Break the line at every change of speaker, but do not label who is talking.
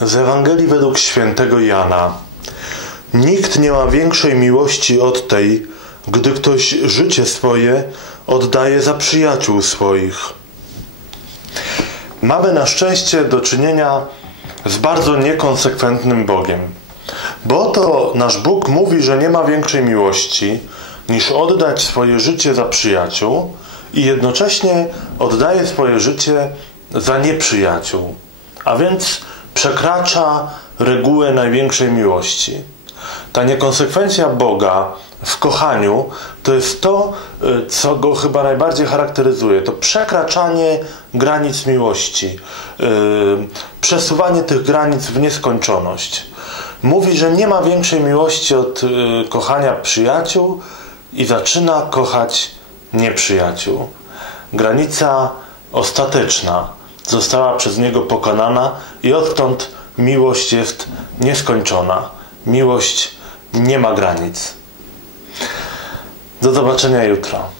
Z Ewangelii według świętego Jana. Nikt nie ma większej miłości od tej, gdy ktoś życie swoje oddaje za przyjaciół swoich. Mamy na szczęście do czynienia z bardzo niekonsekwentnym Bogiem. Bo to nasz Bóg mówi, że nie ma większej miłości niż oddać swoje życie za przyjaciół i jednocześnie oddaje swoje życie za nieprzyjaciół. A więc przekracza regułę największej miłości. Ta niekonsekwencja Boga w kochaniu to jest to, y, co go chyba najbardziej charakteryzuje. To przekraczanie granic miłości, yy, przesuwanie tych granic w nieskończoność. Mówi, że nie ma większej miłości od yy, kochania przyjaciół i zaczyna kochać nieprzyjaciół. Granica ostateczna została przez niego pokonana i odtąd miłość jest nieskończona. Miłość nie ma granic. Do zobaczenia jutro.